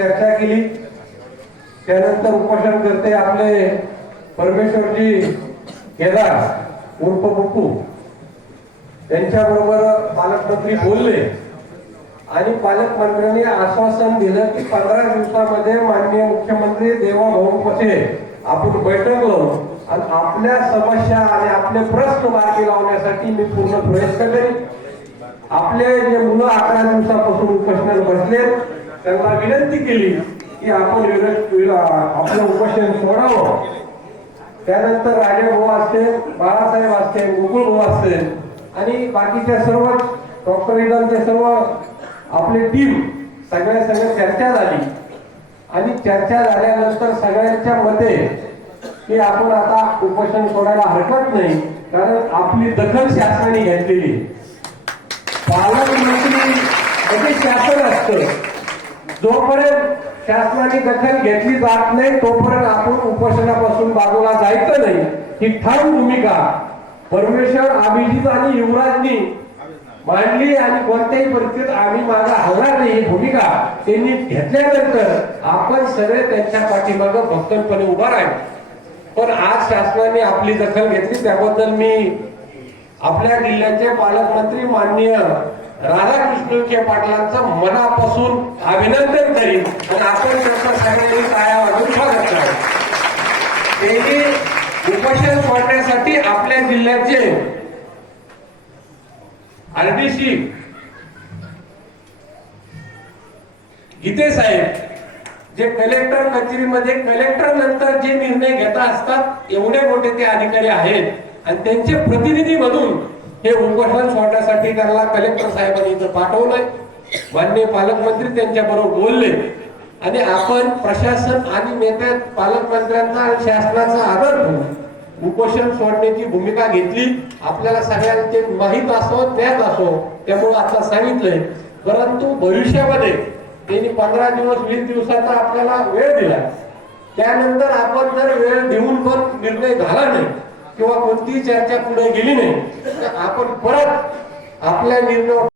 चर्चा केली. त्यानंतर उपोषण करते आपले परमेश्वरजी केदार उर्फ पप्पू त्यांच्याबरोबर पालकमंत्री बोलले. आणि पालकमंत्र्यांनी आश्वासन दिलं की पंधरा दिवसामध्ये माननीय मुख्यमंत्री देवाभाऊ पसे म्हणजे आपण बैठक लावून आणि आपल्या समस्या आणि आपले प्रश्न मार्गी लावण्यासाठी मी पूर्ण प्रयत्न करेन. आपले जे मुलं अकरा दिवसापासून उपोषणात बसलेत त्यांना विनंती केली की आपण आपलं उपोषण सोडावं. त्यानंतर राजे असते बाळासाहेब असते गोकुळ भाऊ असते आणि बाकीच्या सर्व डॉक्टर इदांचे सर्व आपली टीम सगळ्या सगळ्या चर्चा झाली. आणि चर्चा झाल्यानंतर सगळ्यांच्या मते की आपण आता उपोषण सोडायला हरकत नाही कारण आपली दखल शासनाने घेतलेली पालकमंत्री म्हणजे शासन असतं. जोपर्यंत शासनाने दखल घेतली जात नाही तोपर्यंत आपण उपोषणापासून बाजूला जायचं नाही. ही ठाम भूमिका परमेश्वर अभिजित आणि युवराजनी मांडली आणि कोणत्याही परिस्थितीत आम्ही माझा हलणार नाही. ही भूमिका त्यांनी घेतल्यानंतर आपण सगळे त्यांच्या पाठीमागं भक्कमपणे उभा राहील. पण आज शासनाने आपली दखल घेतली. त्याबद्दल मी आपल्या जिल्ह्याचे पालकमंत्री माननीय राधाकृष्णच्या पाटलांचं मनापासून अभिनंदन करीन. आणि आपण त्यांचा सगळ्यांनी टाळ्या वाजून स्वागत करावं त्यांनी उपोषण सोडण्यासाठी आपल्या जिल्ह्याचे आरडीसी गीते साहेब जे कलेक्टर कचेरीमध्ये कलेक्टर नंतर जे निर्णय घेता असतात एवढे मोठे ते अधिकारी आहेत. आणि त्यांचे प्रतिनिधी म्हणून हे उपोषण सोडण्यासाठी त्यांना कलेक्टर साहेबांनी इथं पाठवलंय. मान्य पालकमंत्री त्यांच्या बरोबर बोलले. आणि आपण प्रशासन आणि नेत्या पालकमंत्र्यांचा आणि शासनाचा आदर ठेवून उपोषण सोडण्याची भूमिका घेतली. आपल्याला सगळ्यांचे माहीत असो ज्ञात असो त्यामुळे आता सांगितलंय. परंतु भविष्यामध्ये त्यांनी पंधरा दिवस वीस दिवसाचा आपल्याला वेळ दिला. त्यानंतर आपण जर वेळ देऊन पण निर्णय झाला नाही किंवा कोणतीही चर्चा पुढे गेली नाही तर आपण परत आपल्या निर्णय